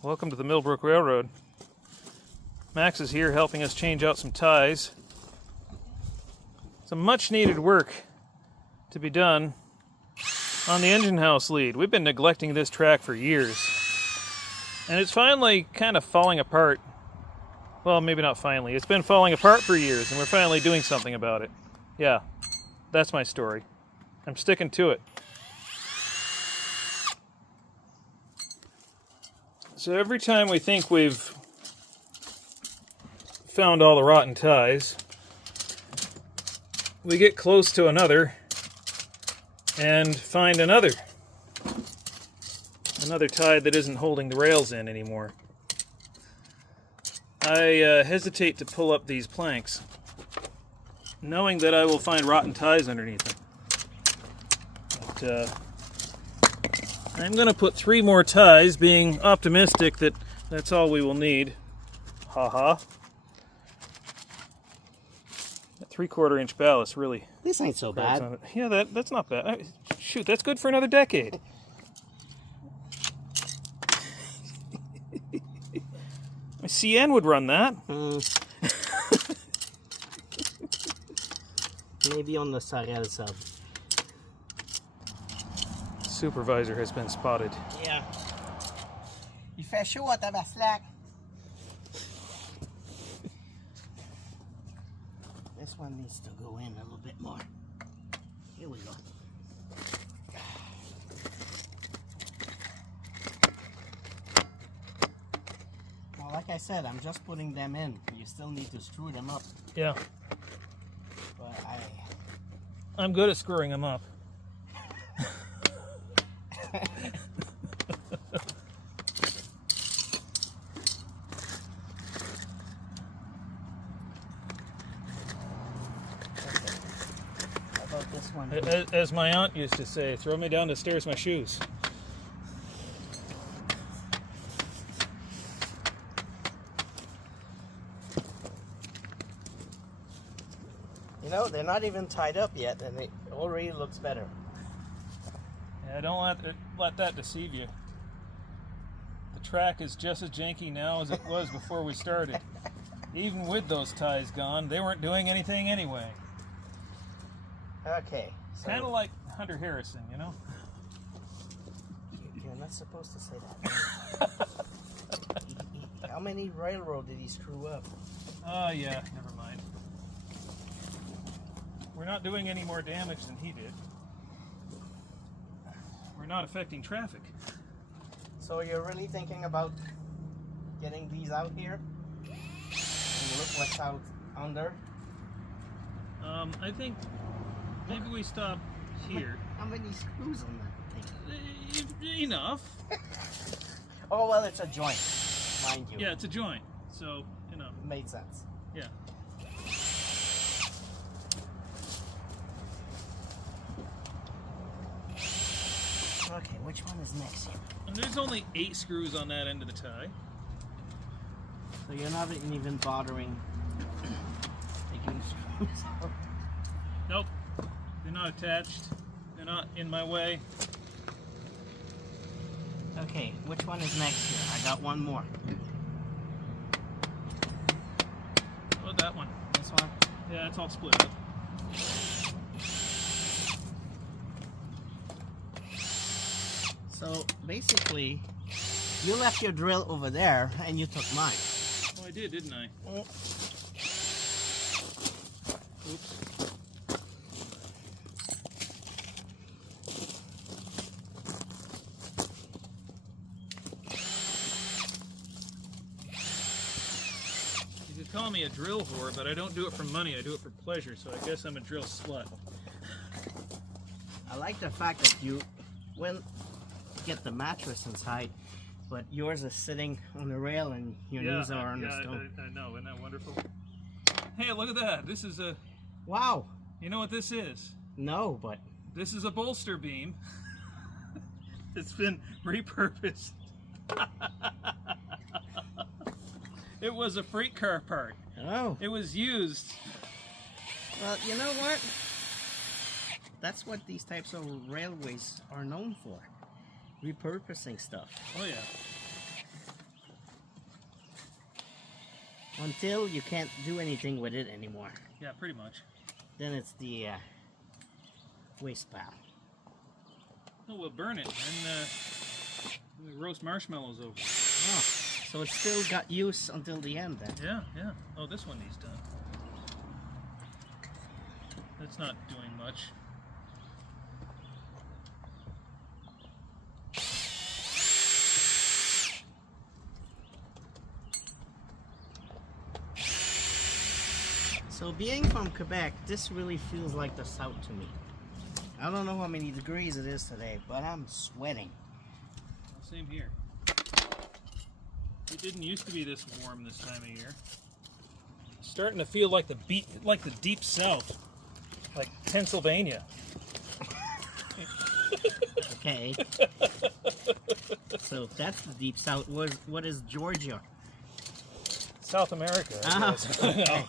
Welcome to the Mill Brook Railroad. Max is here helping us change out some ties. Some much needed work to be done on the engine house lead. We've been neglecting this track for years. And it's finally kind of falling apart. Well, maybe not finally. It's been falling apart for years and we're finally doing something about it. Yeah, that's my story. I'm sticking to it. So every time we think we've found all the rotten ties, we get close to another and find another tie that isn't holding the rails in anymore. I hesitate to pull up these planks, knowing that I will find rotten ties underneath them. But, I'm going to put 3 more ties, being optimistic that that's all we will need. Haha. That 3/4 inch ballast really. This ain't so bad. Yeah, that's not bad. Shoot, that's good for another decade. CN would run that. Maybe on the Sorel sub. Supervisor has been spotted. Yeah. Il fait chaud à tabaslac. This one needs to go in a little bit more. Here we go. Well, like I said, I'm just putting them in. You still need to screw them up. Yeah. But I'm good at screwing them up. this one. As my aunt used to say, throw me down the stairs, my shoes. You know, they're not even tied up yet, and it already looks better. Yeah, don't let that deceive you. The track is just as janky now as it was before we started. Even with those ties gone, they weren't doing anything anyway. Okay. So kind of like Hunter Harrison, you know? You're not supposed to say that. How many railroad did he screw up? Oh, yeah, never mind. We're not doing any more damage than he did. We're not affecting traffic. So you're really thinking about getting these out here? And look what's out under? I think maybe we stop here. How many screws on that thing? Enough. Oh, well, it's a joint, mind you. Yeah, it's a joint, so, you know. Made sense. Yeah. Okay, which one is next here? And there's only 8 screws on that end of the tie. So you're not even bothering taking screws out? Nope. They're not attached. They're not in my way. Okay, which one is next here? I got one more. Oh, that one. This one? Yeah, it's all split up. So basically, you left your drill over there and you took mine. Oh, I did, didn't I? Oops. You could call me a drill whore, but I don't do it for money. I do it for pleasure, so I guess I'm a drill slut. I like the fact that you get the mattress inside, but yours is sitting on the rail and your knees are on the stone. I know, isn't that wonderful? Hey, look at that. This is a... Wow. You know what this is? No, but... This is a bolster beam. It's been repurposed. It was a freight car part. Oh. It was used. Well, you know what? That's what these types of railways are known for. Repurposing stuff. Oh yeah. until you can't do anything with it anymore. Yeah, pretty much. Then it's the waste pile. Oh, we'll burn it and we roast marshmallows over it. Oh, so it's still got use until the end then. Yeah, yeah. Oh, this one needs done. That's not doing much. So being from Quebec, this really feels like the South to me. I don't know how many degrees it is today, but I'm sweating. Same here. It didn't used to be this warm this time of year. It's starting to feel like the deep South, like Pennsylvania. Okay. So if that's the deep South, what is Georgia? South America. I guess. Okay.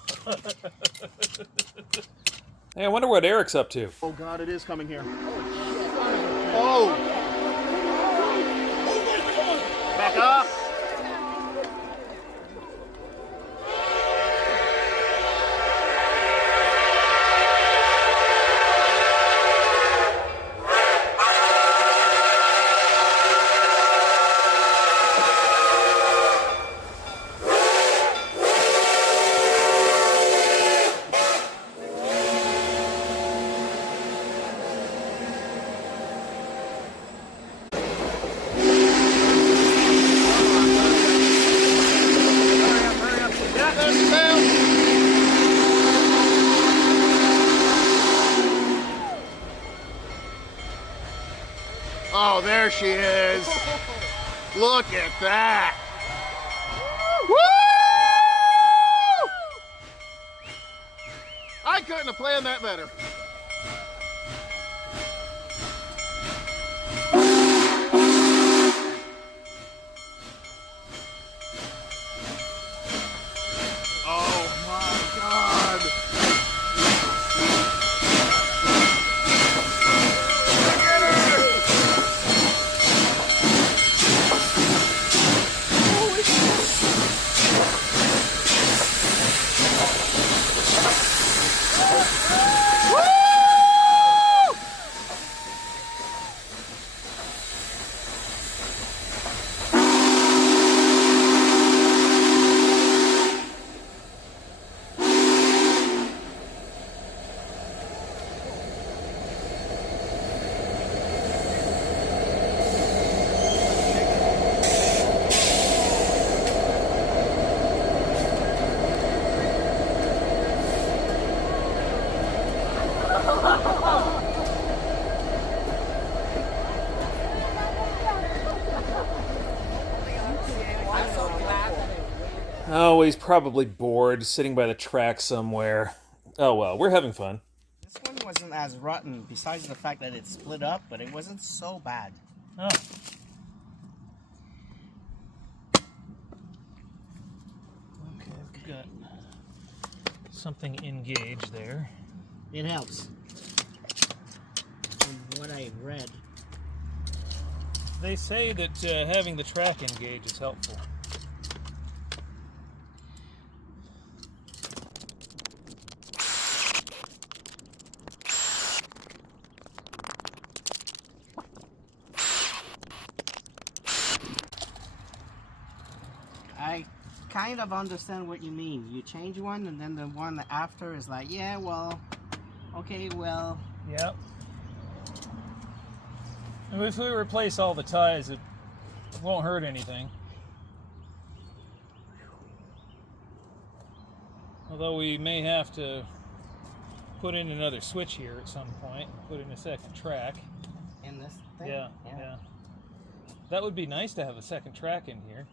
Hey, I wonder what Eric's up to. Oh God, it is coming here. Oh! Back up! Oh, there she is. Look at that. Woo! I couldn't have planned that better. Oh my God. Oh, he's probably bored, sitting by the track somewhere. Oh well, we're having fun. This one wasn't as rotten, besides the fact that it split up, but it wasn't so bad. Oh. Okay, we've got something engaged there. It helps. From what I read. They say that having the track engaged is helpful. I kind of understand what you mean. You change one and then the one after is like, yeah, well, okay, well. Yep. And if we replace all the ties, it won't hurt anything. Although we may have to put in another switch here at some point, put in a second track. In this thing? Yeah. That would be nice to have a second track in here.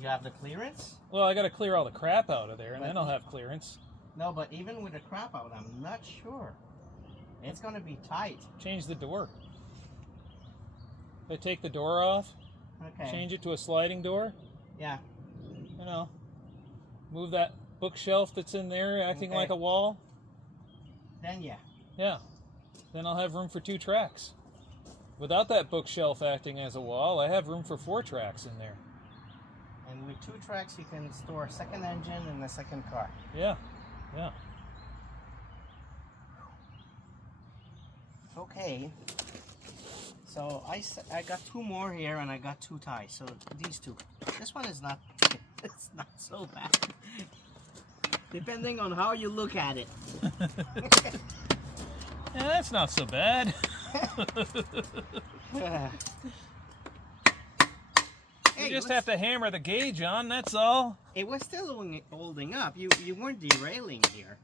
You have the clearance? Well, I got to clear all the crap out of there, and then I'll have clearance. No, but even with the crap out, I'm not sure. It's going to be tight. Change the door. If I take the door off, Okay. change it to a sliding door, Yeah. you know, move that bookshelf that's in there acting like a wall. Then yeah. Yeah. Then I'll have room for 2 tracks. Without that bookshelf acting as a wall, I have room for 4 tracks in there. And with 2 tracks, you can store a second engine and a second car. Yeah, yeah. Okay. So I got 2 more here, and I got 2 ties. So these 2. This one is not. It's not so bad. Depending on how you look at it. Yeah, that's not so bad. You just have to hammer the gauge on, that's all. It was still holding up. You weren't derailing here.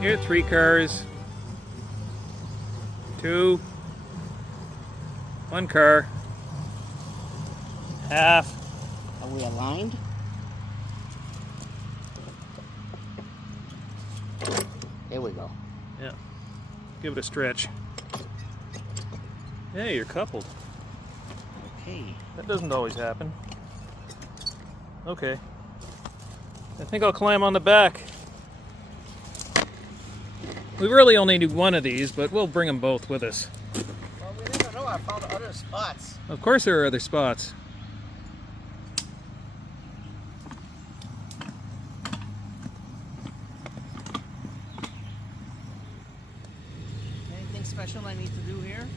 Here are 3 cars. 2. 1 car. Half. Are we aligned? There we go. Yeah. Give it a stretch. Yeah, you're coupled. Okay. That doesn't always happen. Okay. I think I'll climb on the back. We really only need 1 of these, but we'll bring them both with us. Well, we never know. I found other spots. Of course there are other spots. Anything special I need to do here?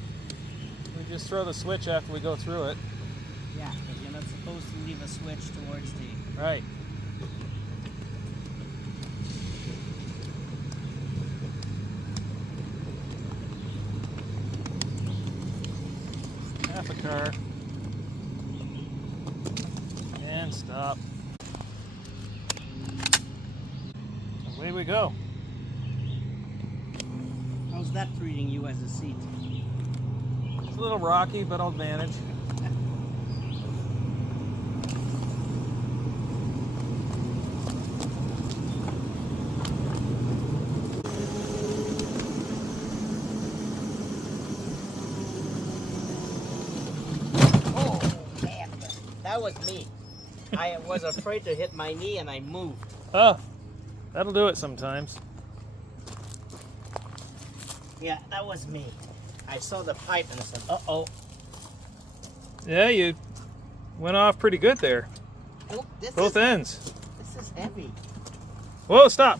We just throw the switch after we go through it. Yeah, because you're not supposed to leave a switch towards the... Right. Half a car. And stop. Away we go. How's that treating you as a seat? It's a little rocky, but I'll manage. That was me. I was afraid to hit my knee and I moved. Oh, That'll do it sometimes. Yeah, that was me. I saw the pipe and I said, uh-oh. Yeah, you went off pretty good there. Oh, Both ends. This is heavy. Whoa, stop.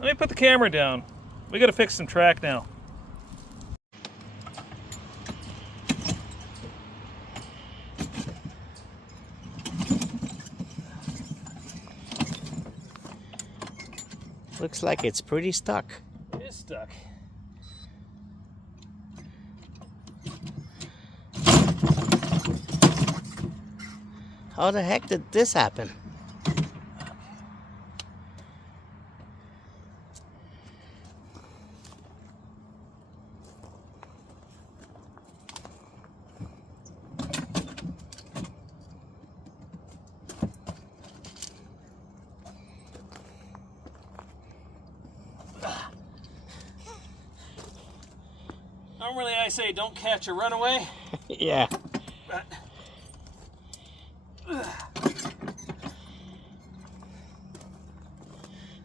Let me put the camera down. We gotta fix some track now. Looks like it's pretty stuck. It is stuck. How the heck did this happen? Normally I say don't catch a runaway. Yeah. But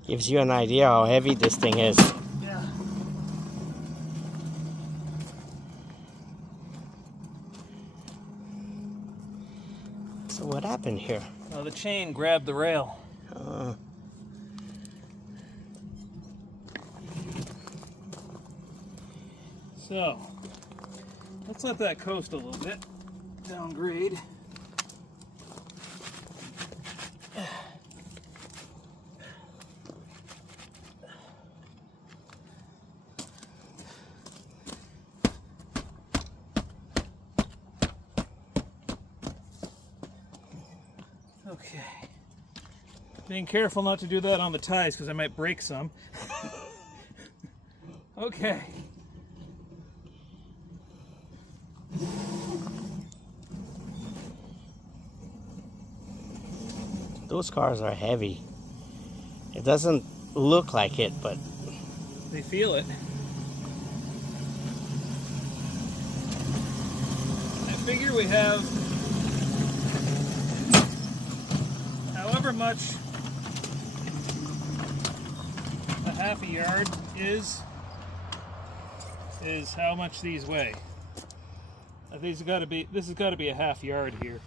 Gives you an idea how heavy this thing is. yeah. So what happened here? Oh, the chain grabbed the rail. So, let's let that coast a little bit. Downgrade. Okay. Being careful not to do that on the ties because I might break some. Okay. Those cars are heavy. It doesn't look like it, but They feel it. I figure we have however much a half a yard is how much these weigh. This has got to be a half yard here.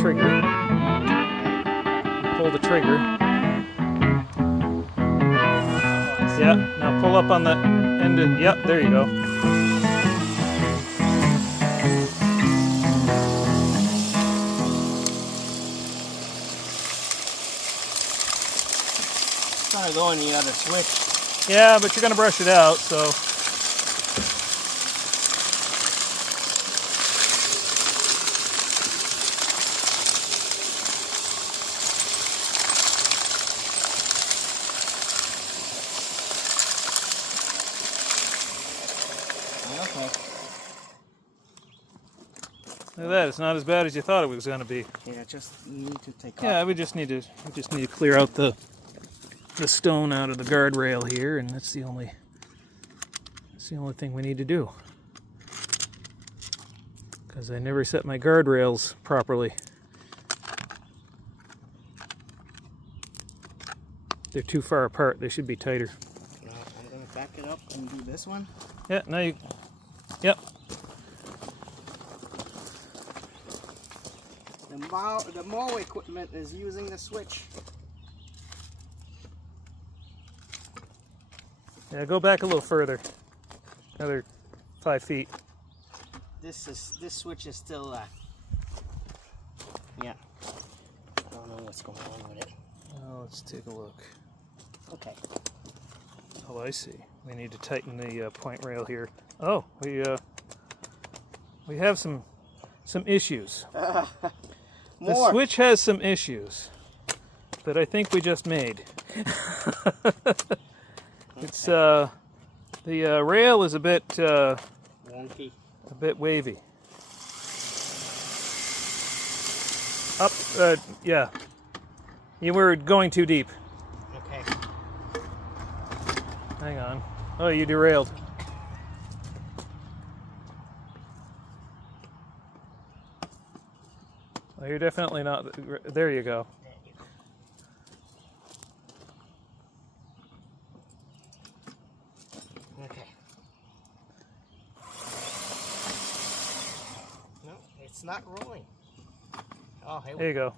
Trigger. Pull the trigger. Yeah, now pull up on the end of, yep, there you go. it's gonna go in the other switch. Yeah, but you're gonna brush it out, so. Okay. Look at that, it's not as bad as you thought it was going to be. Yeah, just need to take Yeah, off. we just need to clear out the stone out of the guardrail here, and that's the only thing we need to do. Because I never set my guardrails properly. They're too far apart. They should be tighter. Now I'm gonna back it up and do this one. Yeah, now you... Yep. The mow equipment is using the switch. Yeah, go back a little further. Another 5 feet. This switch is still yeah. I don't know what's going on with it. Let's take a look. Okay. Oh, I see. We need to tighten the point rail here. Oh, we have some issues. The More. switch has some issues that I think we just made. It's the rail is a bit Wonky. a bit wavy. Up, yeah. You were going too deep. Okay. Hang on. Oh, you derailed. Well, you're definitely not. There you go. Okay. No, it's not rolling. Oh, here There you go.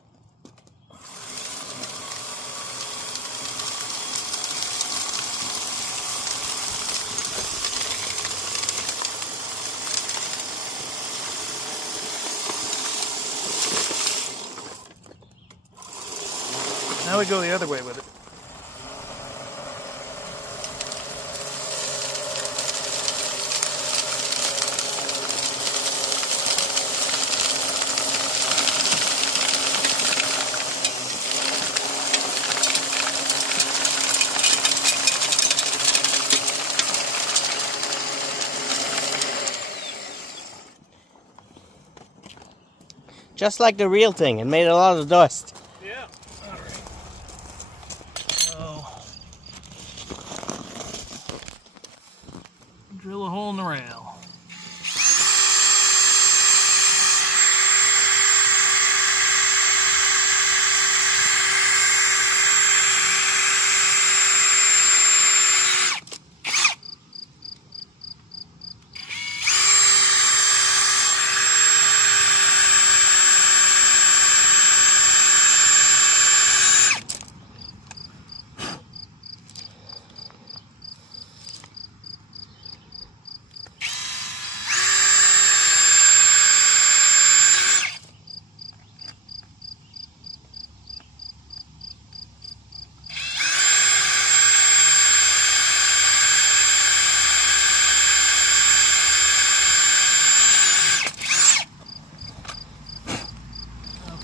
Now we go the other way with it. Just like the real thing, it made a lot of dust. Yeah. All right. So, drill a hole in the rail.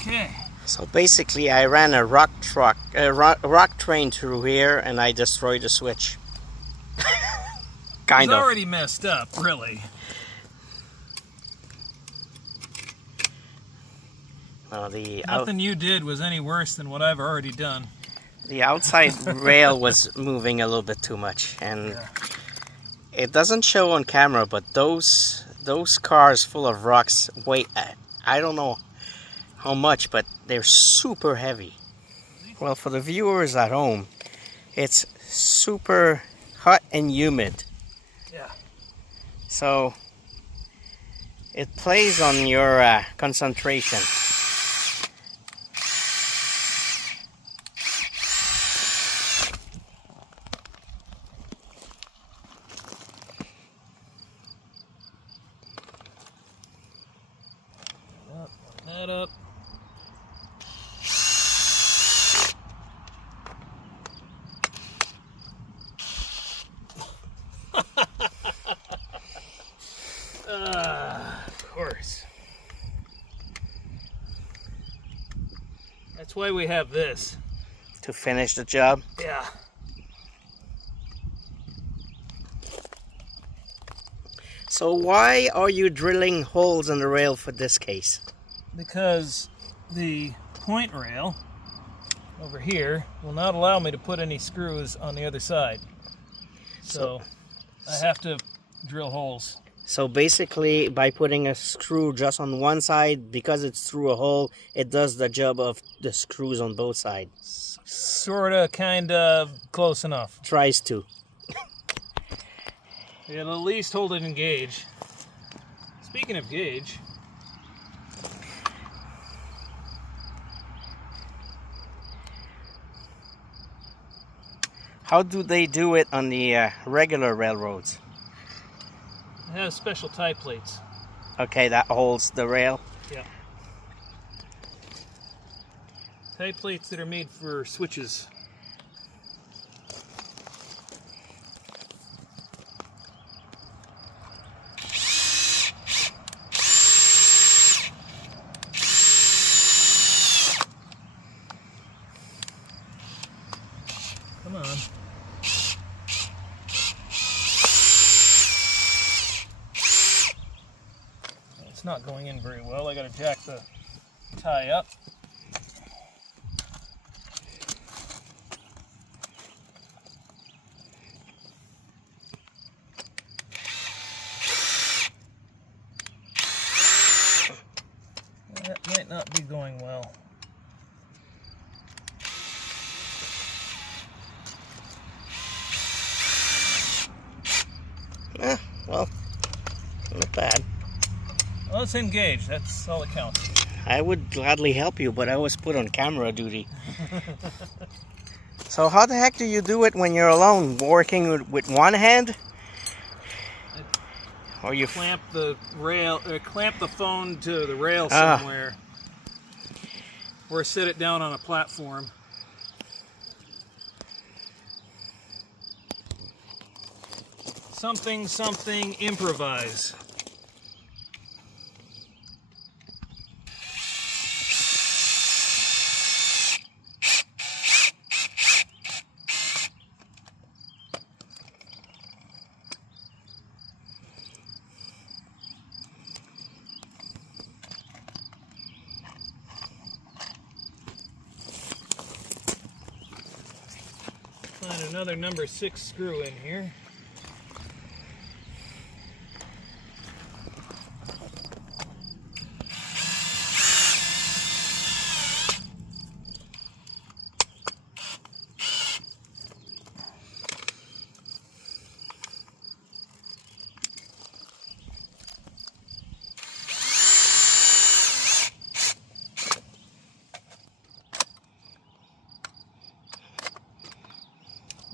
Okay. So basically, I ran a rock train through here, and I destroyed the switch. Kind It's of. already messed up, really. Well, Nothing you did was any worse than what I've already done. the outside rail was moving a little bit too much, and Yeah. it doesn't show on camera, but those cars full of rocks weigh, I don't know how much, but they're super heavy. Well, for the viewers at home, it's super hot and humid. Yeah. So it plays on your concentration. That up. Of course. That's why we have this. To finish the job. So why are you drilling holes in the rail for this case? Because the point rail over here will not allow me to put any screws on the other side. So I have to drill holes. So basically, by putting a screw just on one side, because it's through a hole, it does the job of the screws on both sides. Sorta, kinda, close enough. Tries to. It'll at least hold it in gauge. Speaking of gauge, How do they do it on the regular railroads? it has special tie plates. Okay, that holds the rail. Yeah. Tie plates that are made for switches. Come on. It's not going in very well. I gotta jack the tie up. That might not be going well. Well, not bad. Well, it's engaged. That's all that counts. I would gladly help you, but I was put on camera duty. So how the heck do you do it when you're alone, working with one hand? Or you Clamp the rail, clamp the phone to the rail somewhere, or set it down on a platform. Something, improvise. Find another number 6 screw in here.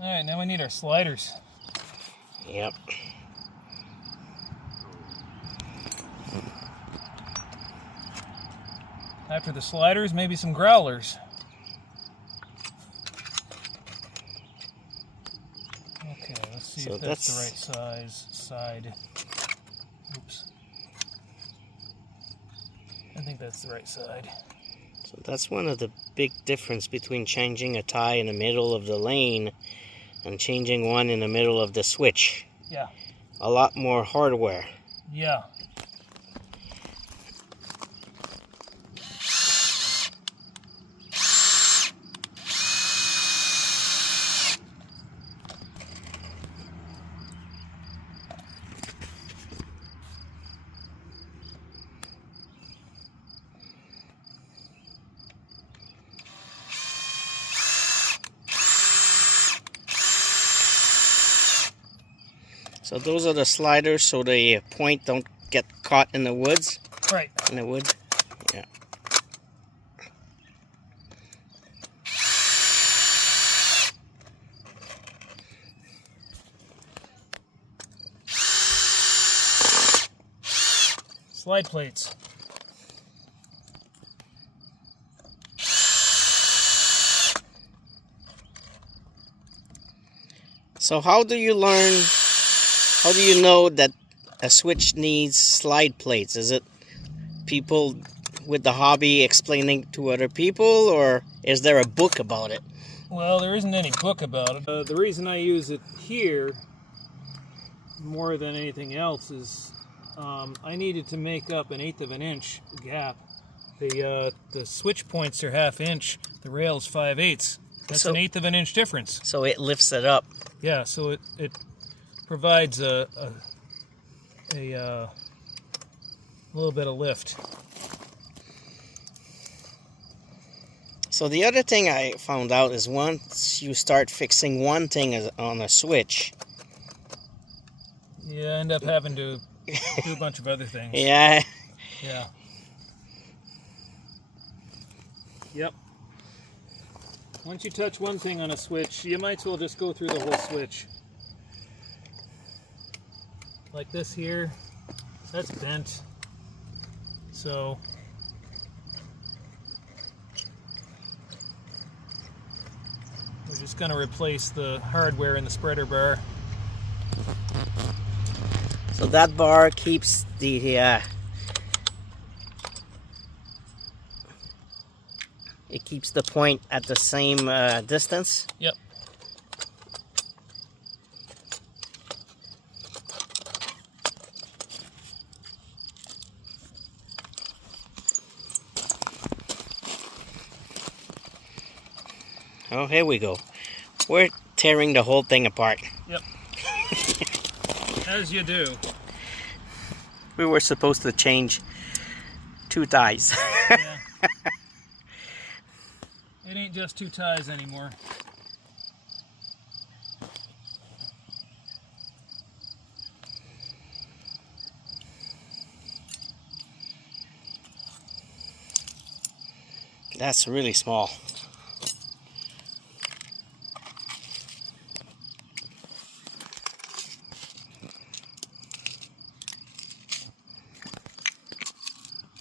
All right, now we need our sliders. Yep. After the sliders, maybe some growlers. Okay, let's see So if that's the right side. Oops. I think that's the right side. So that's one of the big difference between changing a tie in the middle of the lane and changing one in the middle of the switch. Yeah. A lot more hardware. Yeah. So those are the sliders so the point don't get caught in the woods. Right. In the wood. Yeah. Slide plates. So how do you learn, how do you know that a switch needs slide plates? Is it people with the hobby explaining to other people, or is there a book about it? Well, there isn't any book about it. The reason I use it here more than anything else is I needed to make up 1/8 of an inch gap. The switch points are 1/2 inch. The rail's 5/8. That's So- 1/8 of an inch difference. So it lifts it up. Yeah, so it provides a little bit of lift. So the other thing I found out is once you start fixing one thing on a switch, You end up having to do a bunch of other things. yeah, Yeah. Yep. Once you touch one thing on a switch, you might as well just go through the whole switch. Like this here, that's bent. So we're just going to replace the hardware in the spreader bar. so that bar keeps the it keeps the point at the same distance. Yep. Oh, here we go. We're tearing the whole thing apart. Yep. As you do. We were supposed to change 2 ties. Yeah. It ain't just 2 ties anymore. That's really small.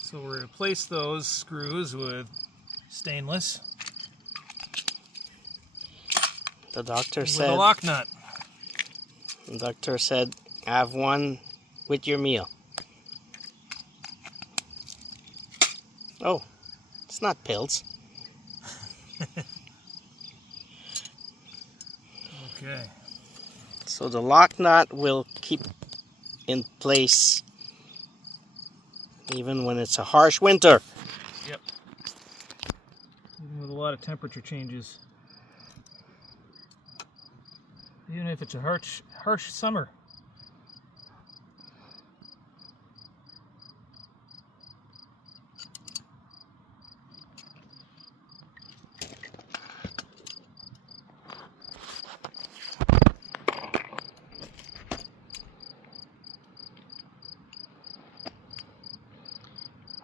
So we'll replace those screws with stainless The doctor with a said. lock nut. The doctor said, "Have one with your meal." Oh, it's not pills. Okay. So the lock nut will keep in place even when it's a harsh winter. Yep. Even with a lot of temperature changes. Even if it's a harsh summer.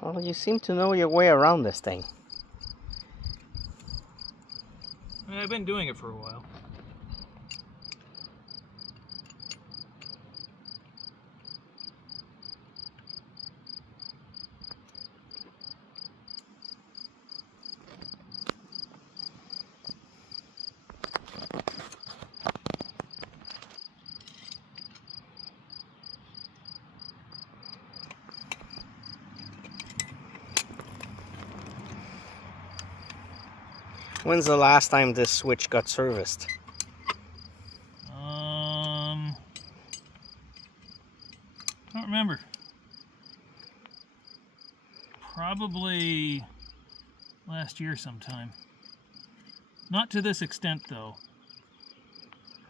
Well, you seem to know your way around this thing. I've been doing it for a while. When's the last time this switch got serviced? Don't remember. Probably last year sometime. Not to this extent though.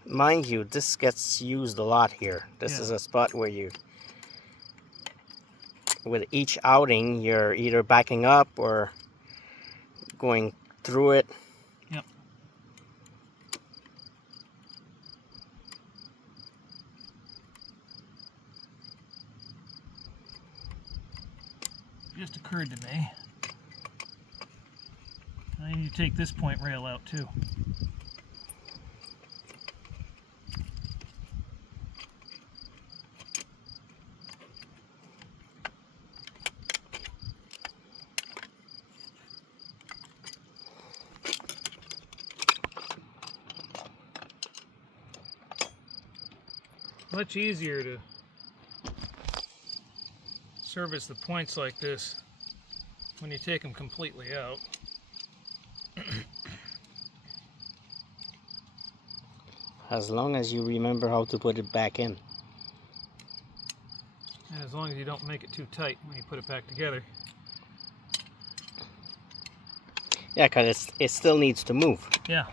Mind you, this gets used a lot here. This Yeah. is a spot where you, with each outing, you're either backing up or going through it. Yep. Just occurred to me. I need to take this point rail out too. Much easier to service the points like this when you take them completely out. As long as you remember how to put it back in. And as long as you don't make it too tight when you put it back together. Yeah, because it still needs to move. Yeah.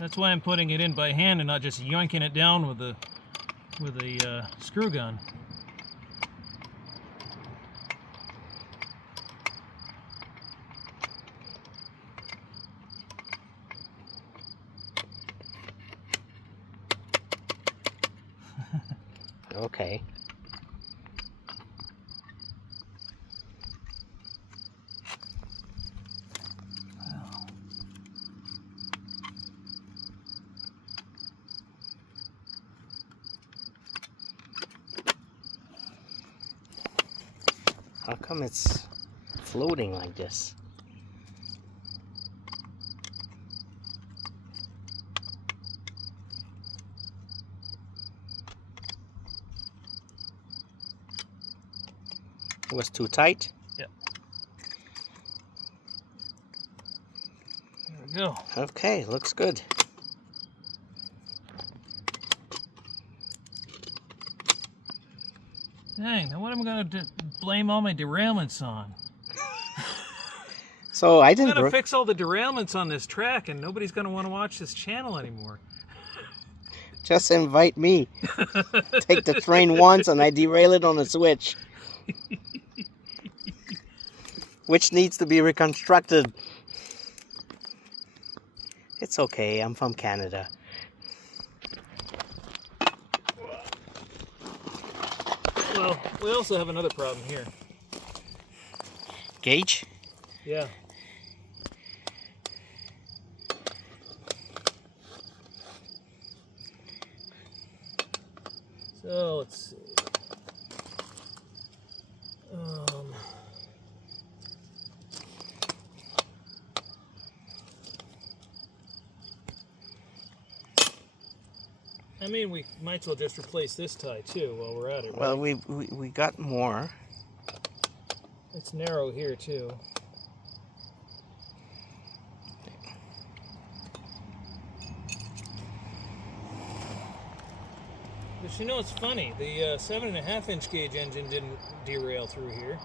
That's why I'm putting it in by hand and not just yoinking it down with a screw gun. Okay. How come it's floating like this? It was too tight? Yep. There we go. Okay, looks good. Dang, now what am I going to blame all my derailments on? So I I'm didn't... going to fix all the derailments on this track and nobody's going to want to watch this channel anymore. Just invite me. Take the train once and I derail it on a switch. Which needs to be reconstructed. It's okay, I'm from Canada. Well, we also have another problem here. Gauge? Yeah. So let's see. I mean, we might as well just replace this tie too while we're at it. Right? Well, we got more. It's narrow here too. But you know, it's funny. The 7.5 inch gauge engine didn't derail through here.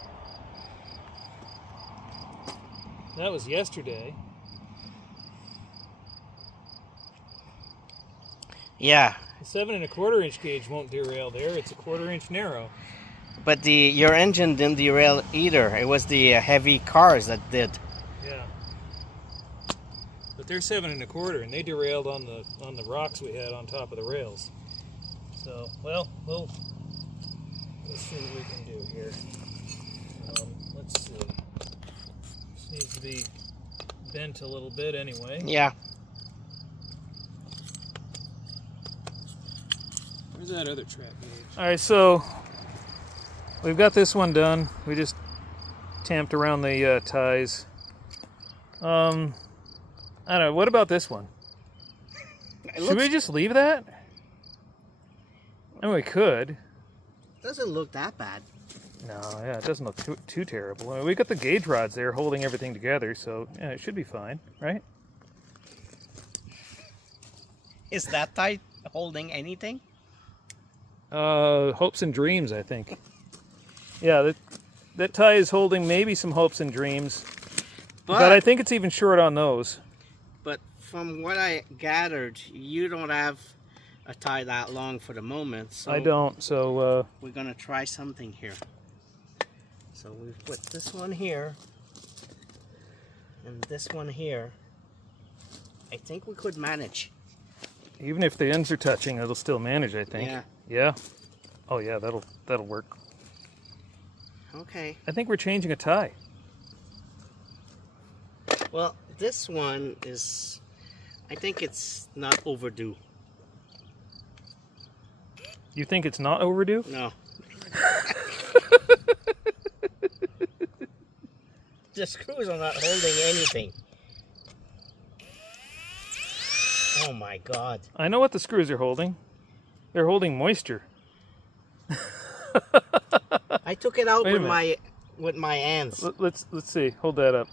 That was yesterday. Yeah. The 7.25 inch gauge won't derail there. It's a 1/4 inch narrow. But your engine didn't derail either. It was the heavy cars that did. Yeah. But they're 7.25 and they derailed on the rocks we had on top of the rails. So, well, let's see what we can do here. Let's see. This needs to be bent a little bit anyway. Yeah. Where's that other trap gauge? Alright, so we've got this one done. We just tamped around the ties. I don't know, what about this one? Should we just leave that? I mean, we could. Doesn't look that bad. No, yeah, it doesn't look too terrible. I mean, we got the gauge rods there holding everything together, so yeah, it should be fine, right? Is that tie holding anything? Hopes and dreams, I think. Yeah, that tie is holding maybe some hopes and dreams, but I think it's even short on those. But from what I gathered, you don't have a tie that long for the moment. So I don't, so... we're going to try something here. So we've put this one here, and this one here. I think we could manage. Even if the ends are touching, it'll still manage, I think. Yeah. Yeah? Oh yeah, that'll work. Okay. I think we're changing a tie. Well, this one is... I think it's not overdue. You think it's not overdue? No. The screws are not holding anything. Oh my God. I know what the screws are holding. They're holding moisture. I took it out Wait a with my hands. Let's see. Hold that up.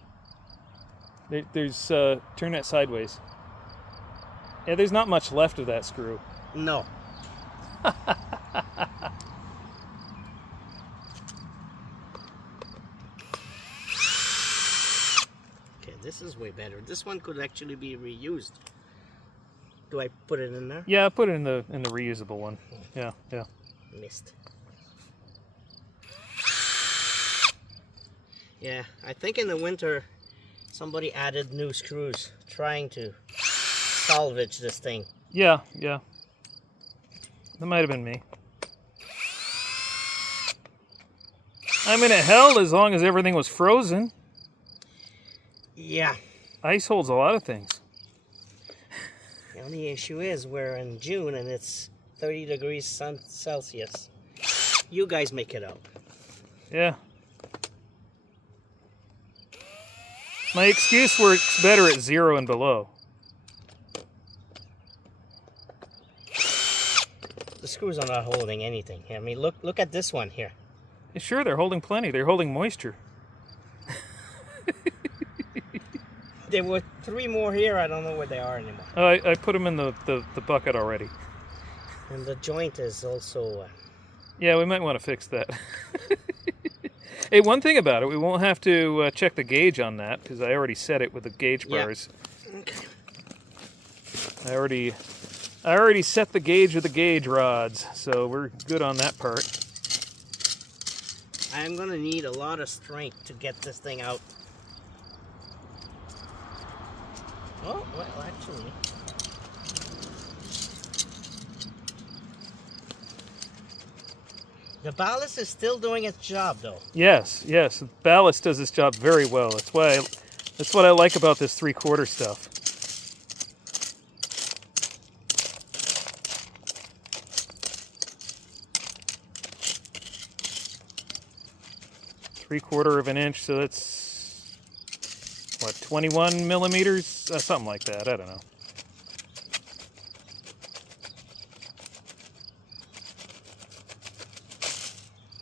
There's turn that sideways. Yeah, there's not much left of that screw. No. Okay, this is way better. This one could actually be reused. Do I put it in there? Yeah, put it in the reusable one. Yeah, yeah. Missed. Yeah, I think in the winter somebody added new screws trying to salvage this thing. Yeah, yeah. That might have been me. I mean, it held as long as everything was frozen. Yeah. Ice holds a lot of things. The only issue is we're in June and it's 30 degrees Celsius. You guys make it up. Yeah. My excuse works better at 0 and below. The screws are not holding anything. I mean, look at this one here. Sure, they're holding plenty. They're holding moisture. There were 3 more here. I don't know where they are anymore. Oh, I put them in the bucket already. And the joint is also... Yeah, we might want to fix that. Hey, one thing about it, we won't have to check the gauge on that because I already set it with the gauge bars. Yeah. Okay. I already set the gauge with the gauge rods, so we're good on that part. I'm gonna need a lot of strength to get this thing out. Oh, well, actually. The ballast is still doing its job, though. Yes, yes. Ballast does this job very well. That's what I like about this 3/4 stuff. Three-quarter of an inch, so that's what, 21 millimeters, something like that. I don't know.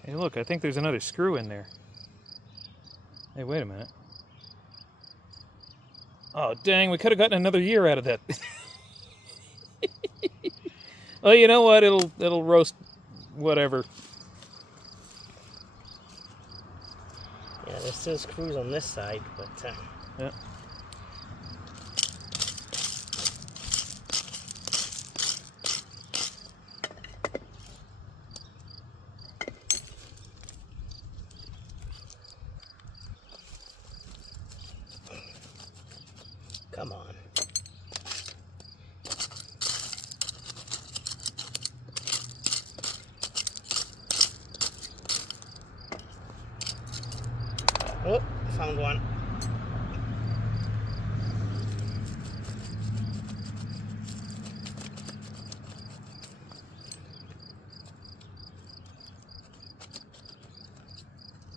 Hey, look, I think there's another screw in there. Hey, wait a minute. Oh, dang, we could have gotten another year out of that. Oh, you know what? It'll roast whatever. Yeah, there's still screws on this side, but... Yeah. Come on. Oh, found one.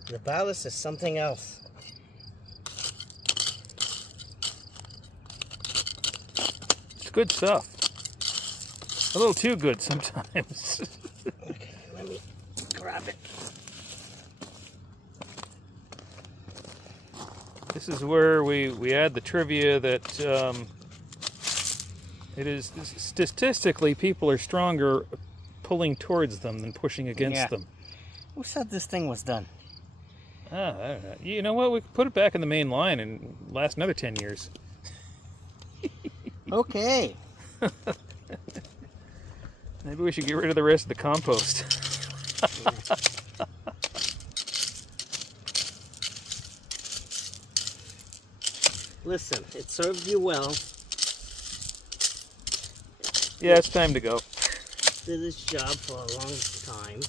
The ballast is something else. It's good stuff. A little too good sometimes. Okay, let me grab it. This is where we add the trivia that it is statistically people are stronger pulling towards them than pushing against them. Who said this thing was done? I don't know. You know what? We could put it back in the main line and last another 10 years. Okay. Maybe we should get rid of the rest of the compost. Listen, it served you well. Yeah, it's time to go. Did its job for a long time.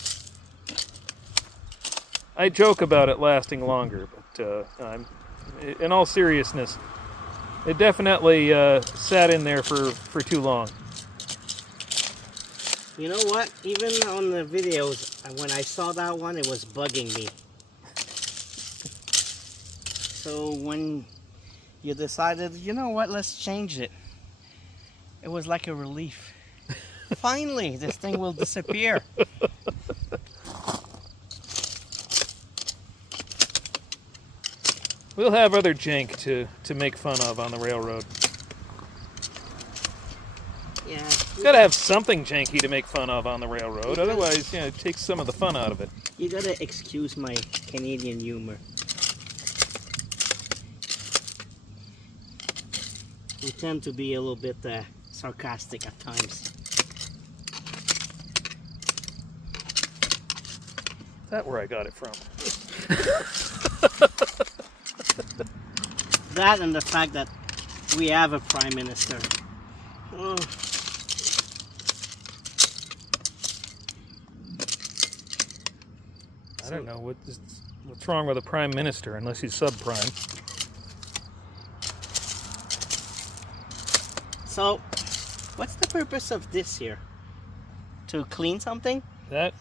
I joke about it lasting longer, but in all seriousness, it definitely sat in there for too long. You know what? Even on the videos, when I saw that one, it was bugging me. So when you decided, you know what, let's change it, it was like a relief. Finally, this thing will disappear. We'll have other jank to make fun of on the railroad. Yeah. Gotta have something janky to make fun of on the railroad, otherwise, it takes some of the fun out of it. You gotta excuse my Canadian humor. We tend to be a little bit sarcastic at times. Is that where I got it from? That and the fact that we have a prime minister. Oh. I don't know what's wrong with a prime minister unless he's subprime. So, what's the purpose of this here? To clean something? That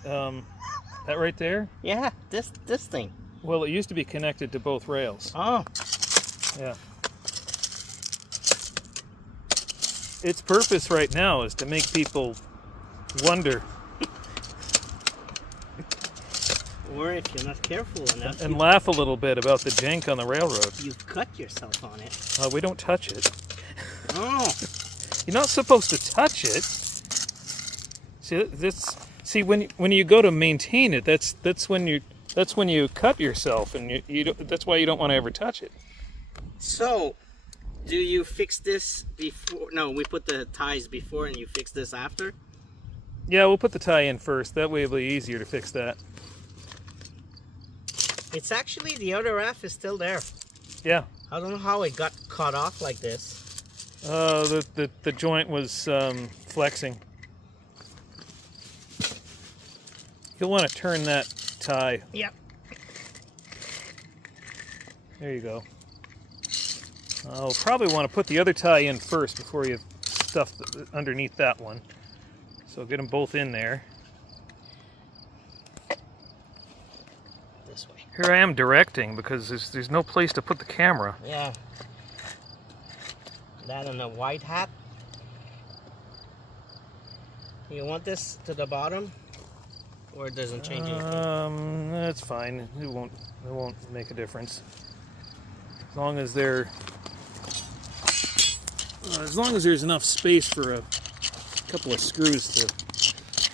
right there? Yeah, this thing. Well, it used to be connected to both rails. Oh, Yeah. Its purpose right now is to make people wonder or if you're not careful enough, and laugh a little bit about the jank on the railroad. you cut yourself on it. We don't touch it. Oh, You're not supposed to touch it. See, when you go to maintain it, that's when you cut yourself, and you don't, that's why you don't want to ever touch it. so do you fix this before? No, we put the ties before, and you fix this after. Yeah, we'll put the tie in first. That way it'll be easier to fix that. It's actually the other half is still there. Yeah. I don't know how it got cut off like this. The joint was flexing. You'll want to turn that tie. Yep. There you go. I'll probably want to put the other tie in first before you stuff underneath that one. So get them both in there. This way. Here I am directing because there's no place to put the camera. Yeah. That and a white hat. You want this to the bottom, or it doesn't change anything? That's fine. It won't make a difference. As long as there's enough space for a couple of screws to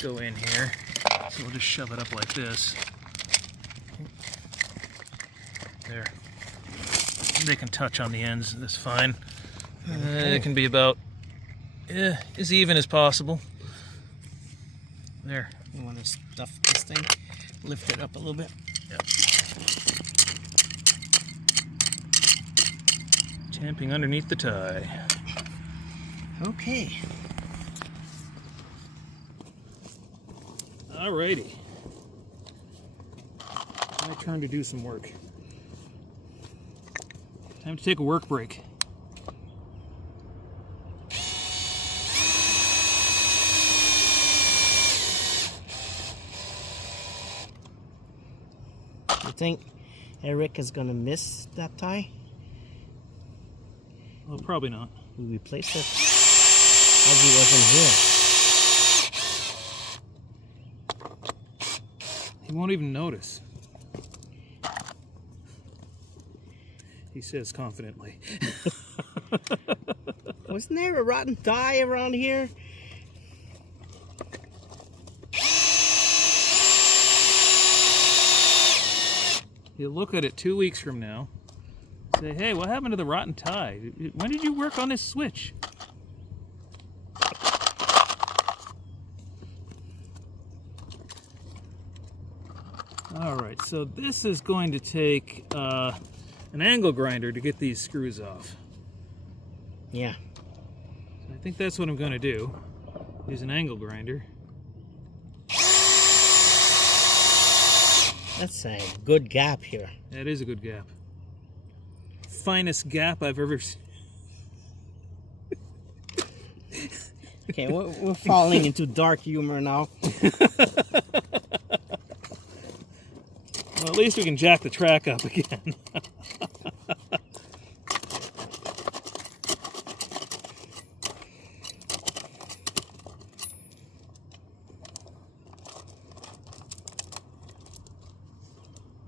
go in here. So we'll just shove it up like this. There. They can touch on the ends. That's fine. It can be about as even as possible. There. You want to stuff this thing, lift it up a little bit. Yep. Tamping underneath the tie. Okay. Alrighty. My turn to do some work. Time to take a work break. You think Eric is gonna miss that tie? Well, probably not. We replace it as he wasn't here. He won't even notice. He says confidently. Wasn't there a rotten tie around here? He'll look at it 2 weeks from now. Say, hey, what happened to the rotten tie? When did you work on this switch? Alright, so this is going to take an angle grinder to get these screws off. Yeah. I think that's what I'm going to do. Use an angle grinder. That's a good gap here. That is a good gap. Finest gap I've ever seen. Okay, we're falling into dark humor now. Well, at least we can jack the track up again.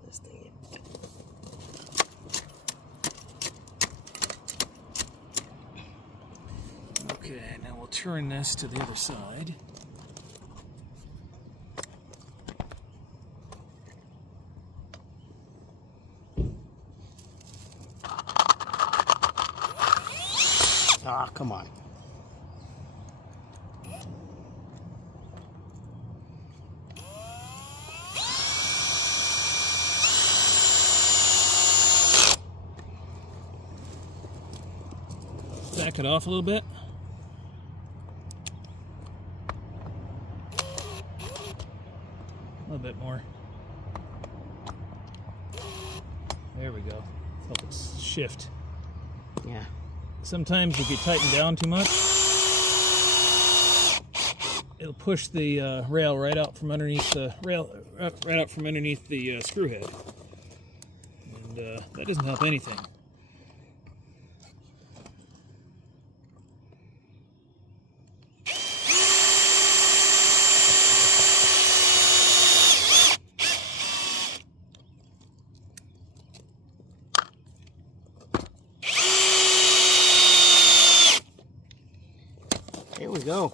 This thing. Okay, now we'll turn this to the other side. Ah, come on. Back it off a little bit. A little bit more. There we go. Help it shift. Yeah. Sometimes if you tighten down too much, it'll push the rail right out from underneath the screw head, and that doesn't help anything. Here we go.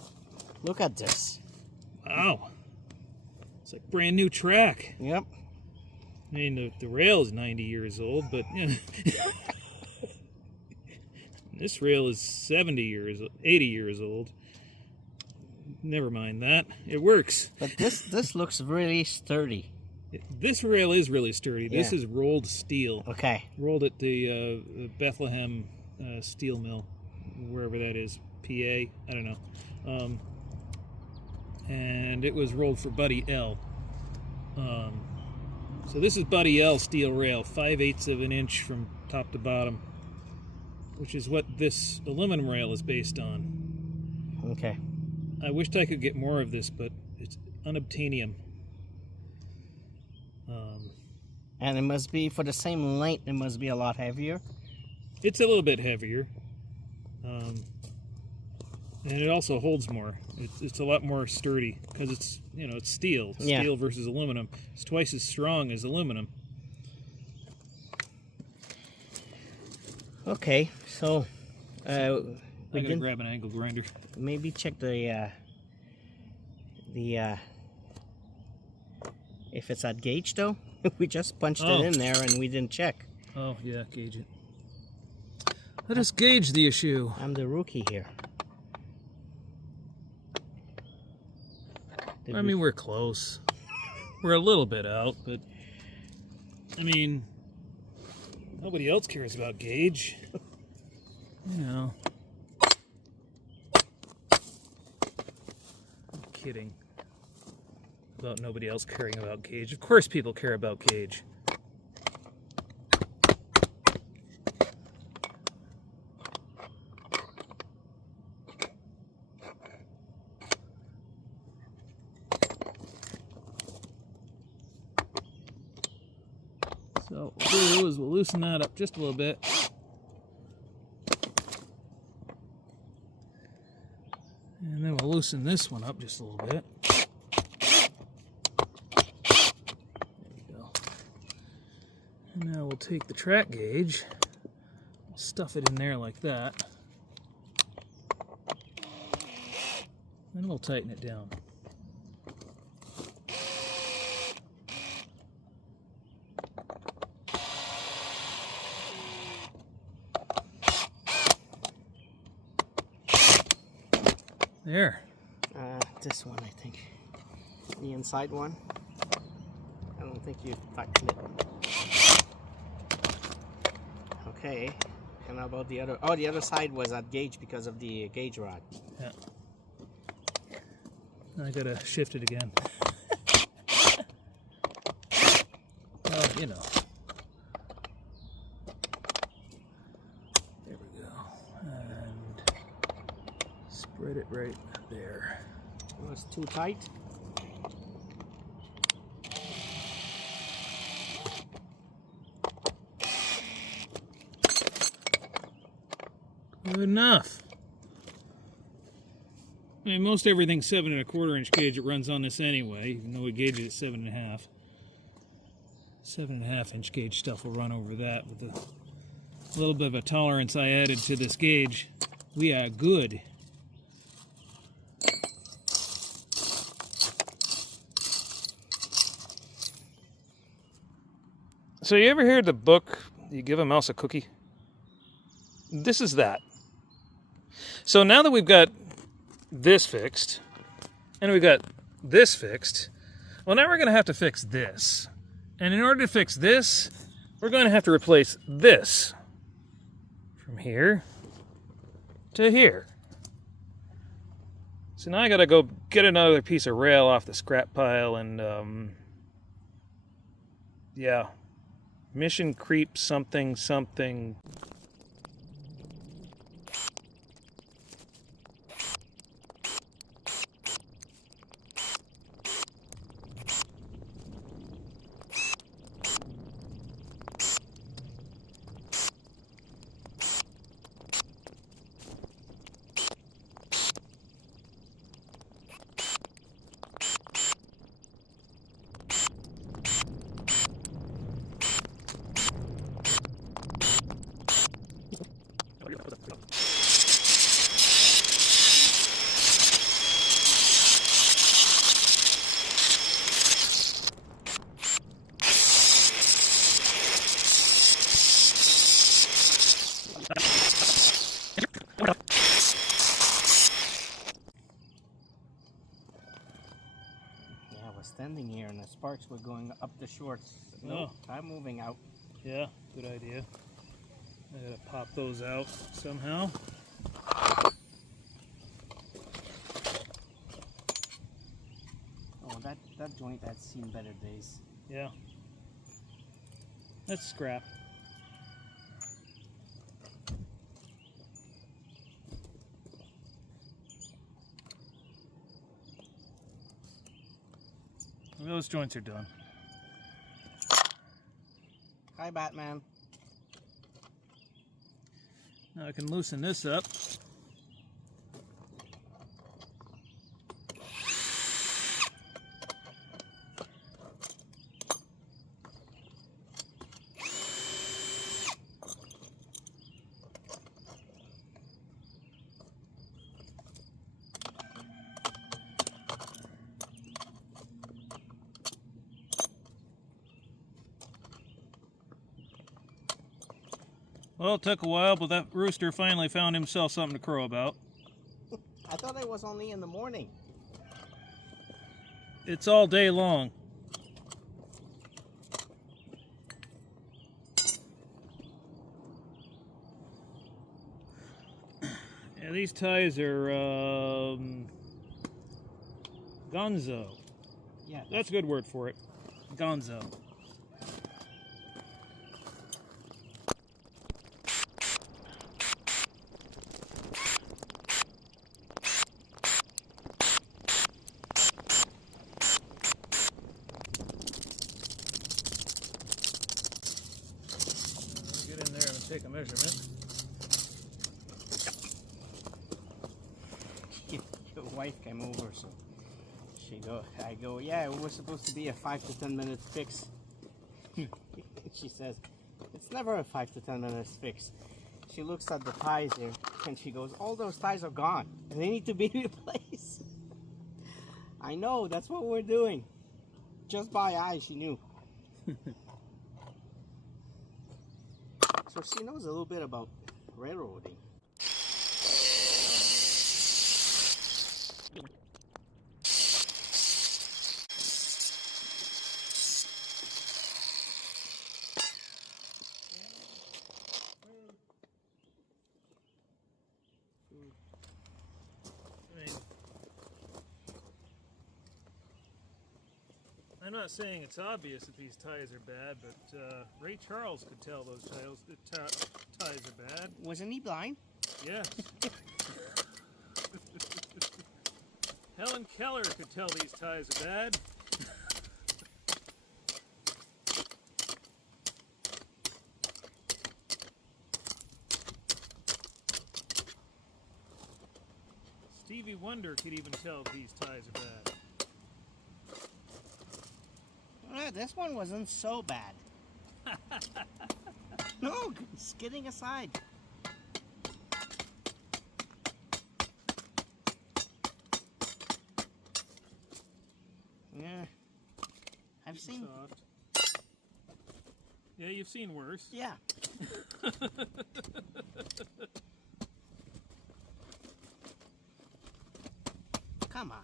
Look at this. Wow. It's like brand new track. Yep. I mean, the rail is 90 years old, but you know, this rail is 80 years old. Never mind that. It works. But this looks really sturdy. This rail is really sturdy. This Yeah. is rolled steel. Okay. Rolled at the Bethlehem steel mill, wherever that is. PA, I don't know. And it was rolled for Buddy L. So this is Buddy L steel rail, 5/8 of an inch from top to bottom, which is what this aluminum rail is based on. Okay. I wished I could get more of this, but it's unobtainium. And it must be, for the same length, it must be a lot heavier. It's a little bit heavier. And it also holds more. It's a lot more sturdy because it's, you know, it's steel. Yeah. Steel versus aluminum. It's twice as strong as aluminum. Okay, so we I'm gonna can grab an angle grinder. maybe check the if it's at gauge though. We just punched Oh. it in there and we didn't check. Oh yeah, gauge it. Let us gauge the issue. I'm the rookie here. Did I we- mean, we're close. We're a little bit out, but I mean, nobody else cares about gauge. You know. I'm kidding about nobody else caring about gauge. Of course people care about gauge. So what we'll do is we'll loosen that up just a little bit. And then we'll loosen this one up just a little bit. There we go. And now we'll take the track gauge, we'll stuff it in there like that. Then we'll tighten it down. There. This one, I think. The inside one. I don't think you tightened it. Okay. And how about the other? Oh, the other side was at gauge because of the gauge rod. Yeah. I gotta shift it again. Well, you know. There we go. And spread it right there. It was too tight. Good enough. I mean, most everything's 7 1/4 inch gauge that runs on this anyway, even though we gauge it at 7 1/2. 7 1/2 inch gauge stuff will run over that. With a little bit of a tolerance I added to this gauge, we are good. So you ever hear the book, You Give a Mouse a Cookie? This is that. So now that we've got this fixed, and we've got this fixed, well, now we're going to have to fix this. And in order to fix this, we're going to have to replace this from here to here. So now I got to go get another piece of rail off the scrap pile and, yeah. Mission creep something something. Standing here and the sparks were going up the shorts. No, I'm moving out. Yeah, good idea. I gotta pop those out somehow. Oh, that joint had seen better days. Yeah. That's scrap. Those joints are done. Hi, Batman. Now I can loosen this up. Well, it took a while, but that rooster finally found himself something to crow about. I thought it was only in the morning. It's all day long. Yeah, these ties are gonzo. Yeah, That's a good word for it. Gonzo. Get in there and take a measurement. Your wife came over, so I go, yeah, it was supposed to be a 5 to 10 minute fix. She says, it's never a 5 to 10 minutes fix. She looks at the ties here, and she goes, all those ties are gone, and they need to be replaced. I know, that's what we're doing. Just by eye, she knew. So she knows a little bit about railroading. I'm not saying it's obvious that these ties are bad, but Ray Charles could tell those ties are bad. Wasn't he blind? Yes. Helen Keller could tell these ties are bad. Stevie Wonder could even tell these ties are bad. This one wasn't so bad. No, skidding aside. Yeah, I've seen. Soft. Yeah, you've seen worse. Yeah. Come on.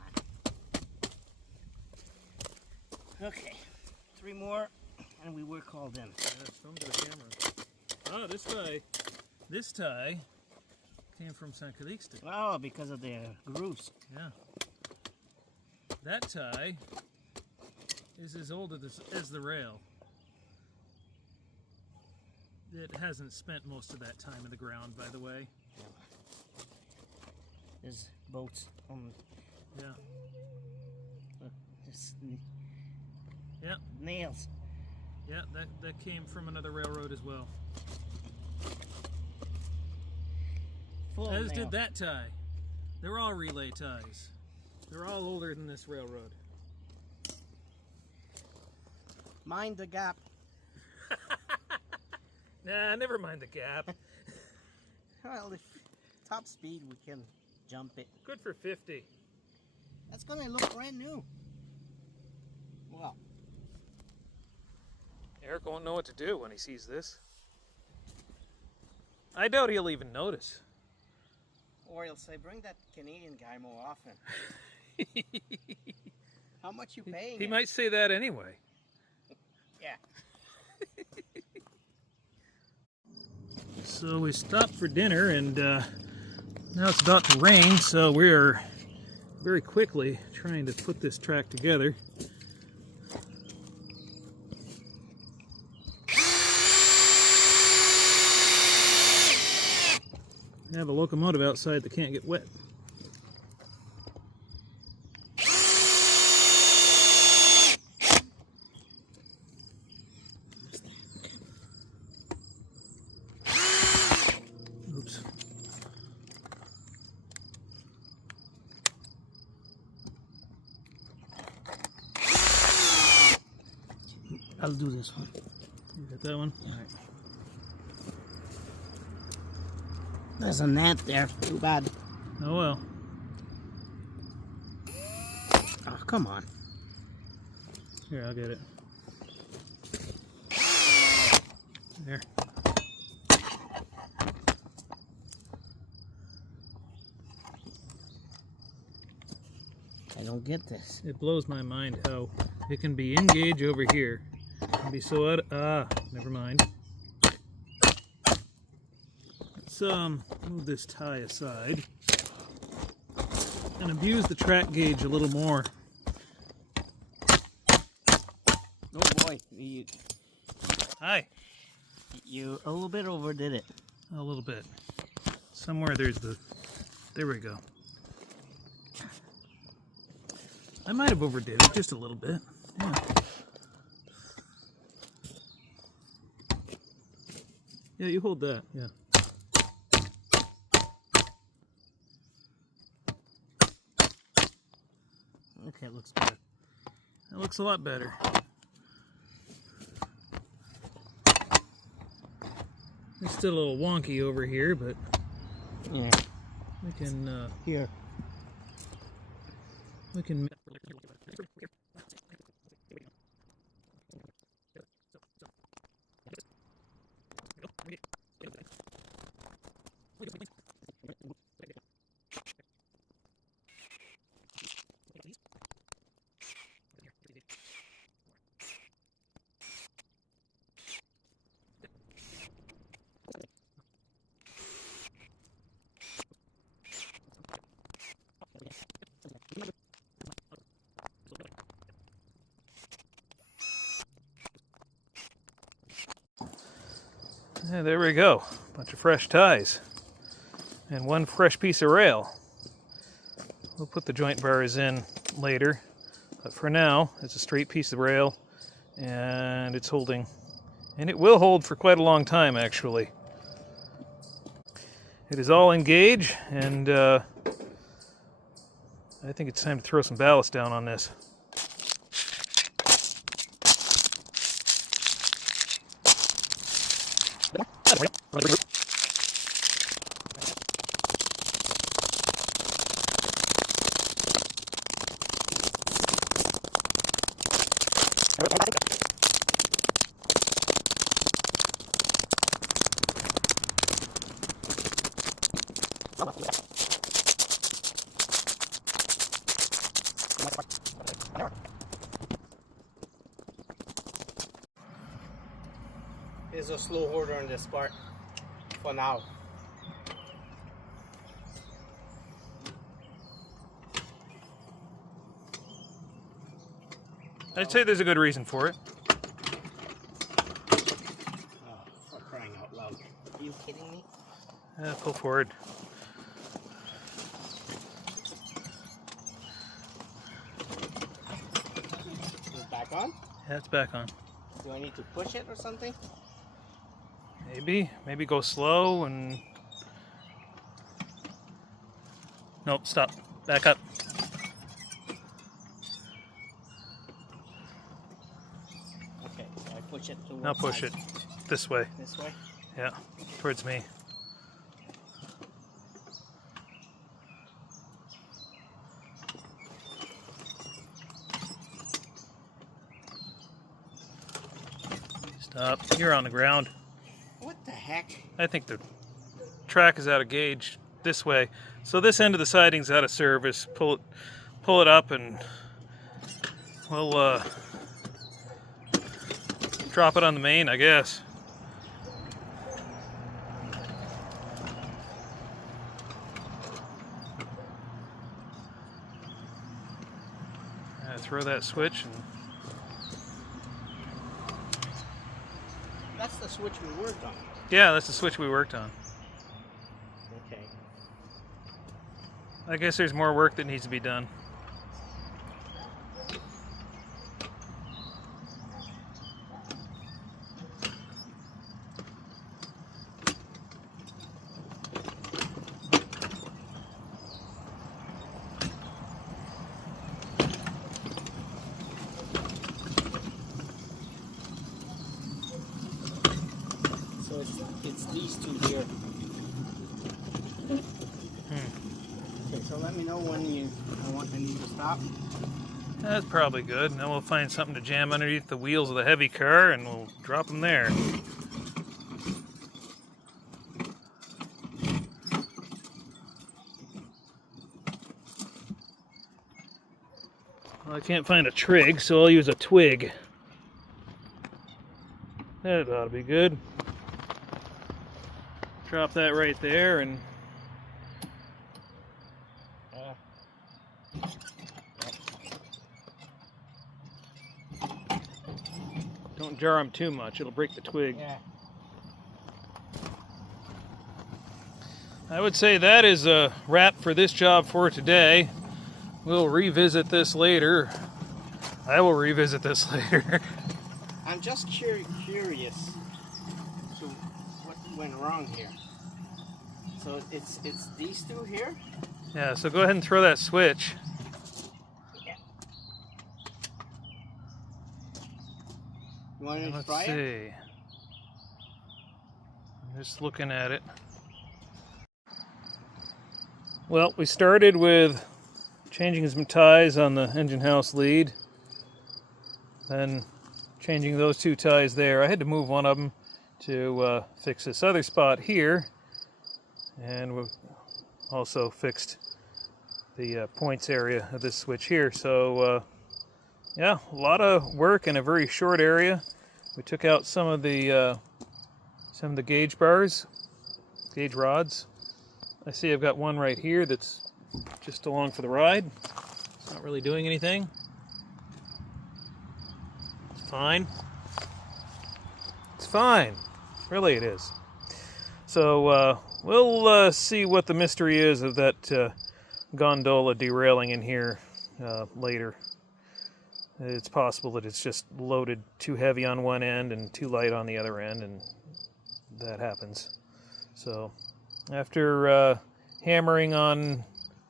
Okay, 3 more, and we were called in. Yeah, film to the camera. Oh, this tie came from San Calixte. Oh, because of the grooves. Yeah. That tie is as old as the rail. It hasn't spent most of that time in the ground, by the way. There's boats on. Yeah. Just Yeah. nails. Yeah, that came from another railroad as well. Full As nail. did that tie. They're all relay ties. They're all older than this railroad. Mind the gap. Nah, never mind the gap. Well, if top speed, we can jump it. Good for 50. That's gonna look brand new. Well, Eric won't know what to do when he sees this. I doubt he'll even notice. or he'll say, bring that Canadian guy more often. How much you paying He him? might say that anyway. Yeah. So we stopped for dinner, and now it's about to rain, so we're very quickly trying to put this track together. We have a locomotive outside that can't get wet. Oops. I'll do this one. You got that one? All right. There's a net there. Too bad. Oh well. Oh, come on. Here, I'll get it. There. I don't get this. It blows my mind how it can be in gauge over here and be so out. Never mind. Let's move this tie aside and abuse the track gauge a little more. Oh boy, Hi. you a little bit overdid it. A little bit. Somewhere there we go. I might have overdid it just a little bit. Yeah. Yeah, you hold that. Yeah. Okay, it looks better. That looks a lot better. It's still a little wonky over here, but Yeah. we can Here. we can. Yeah, there we go. Bunch of fresh ties. And one fresh piece of rail. We'll put the joint bars in later. But for now, it's a straight piece of rail. And it's holding. And it will hold for quite a long time, actually. It is all in gauge. And I think it's time to throw some ballast down on this. Here's a slow order on this part for now. I'd say there's a good reason for it. Oh, for crying out loud. Are you kidding me? Pull forward. Is it back on? Yeah, it's back on. Do I need to push it or something? Maybe go slow and... Nope, stop. Back up. Okay, so I push it to one Now push side. it this way. This way? Yeah, towards me. Stop. You're on the ground. What the heck? I think the track is out of gauge this way. So this end of the siding's out of service. Pull it up and we'll drop it on the main, I guess. Throw that switch and That's the switch we worked on. yeah, that's the switch we worked on. Okay. I guess there's more work that needs to be done. So it's these two here. Okay, so let me know when I need to stop. That's probably good. Then we'll find something to jam underneath the wheels of the heavy car and we'll drop them there. Well, I can't find a trig, so I'll use a twig. That ought to be good. Drop that right there and don't jar them too much, it'll break the twig. Yeah. I would say that is a wrap for this job for today. We'll revisit this later. I will revisit this later. I'm just curious to what went wrong here. So it's these two here? Yeah, so go ahead and throw that switch. Yeah. You want me to Let's try it? see. I'm just looking at it. Well, we started with changing some ties on the engine house lead. Then changing those two ties there. I had to move one of them to fix this other spot here. And we've also fixed the points area of this switch here. So yeah, a lot of work in a very short area. We took out some of the gauge bars, gauge rods. I see I've got one right here that's just along for the ride. It's not really doing anything. It's fine. It's fine. Really it is. So we'll see what the mystery is of that gondola derailing in here later. It's possible that it's just loaded too heavy on one end and too light on the other end, and that happens. So after hammering on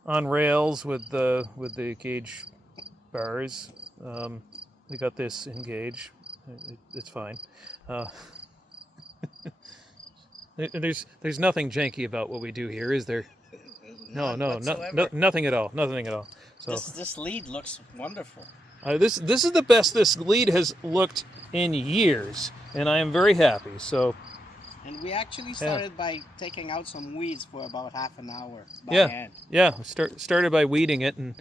rails with the gauge bars, we got this engaged. It's fine. There's nothing janky about what we do here, is there? No, nothing at all. Nothing at all. So this lead looks wonderful. this is the best this lead has looked in years, and I am very happy. So And we actually started by taking out some weeds for about half an hour by Yeah. hand. Yeah, we started by weeding it and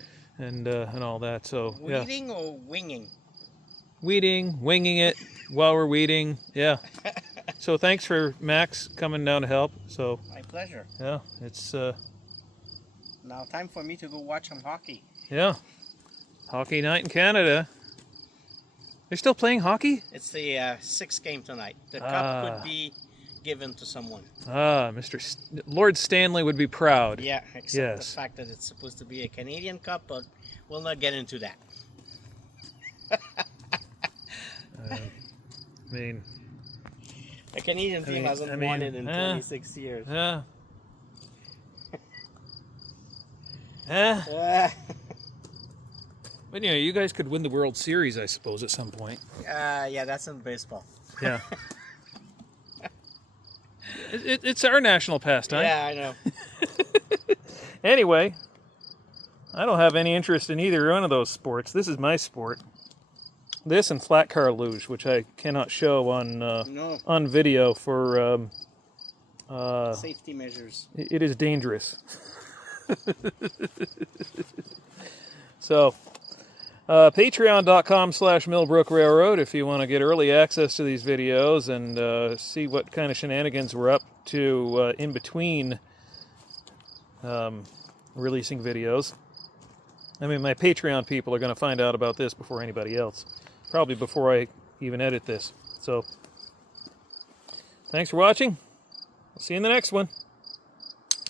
all that. So yeah, Weeding or winging? weeding, winging it while we're weeding. Yeah. So thanks for Max coming down to help. So My pleasure. yeah, it's Now time for me to go watch some hockey. yeah, hockey night in Canada. They're still playing hockey? It's the sixth game tonight. The cup could be given to someone. Lord Stanley would be proud. Yeah, except Yes. the fact that it's supposed to be a Canadian cup, but we'll not get into that. I mean, A Canadian team hasn't won it in 26 years. yeah. But you know, you guys could win the World Series, I suppose, at some point. Yeah, that's in baseball. Yeah. It's our national pastime. Yeah, I know. Anyway, I don't have any interest in either one of those sports. This is my sport. This and flat car luge, which I cannot show on No. on video for Safety measures. it is dangerous. So, patreon.com/Mill Brook Railroad if you want to get early access to these videos and see what kind of shenanigans we're up to in between releasing videos. I mean, my Patreon people are going to find out about this before anybody else. Probably before I even edit this. So, thanks for watching. I'll see you in the next one.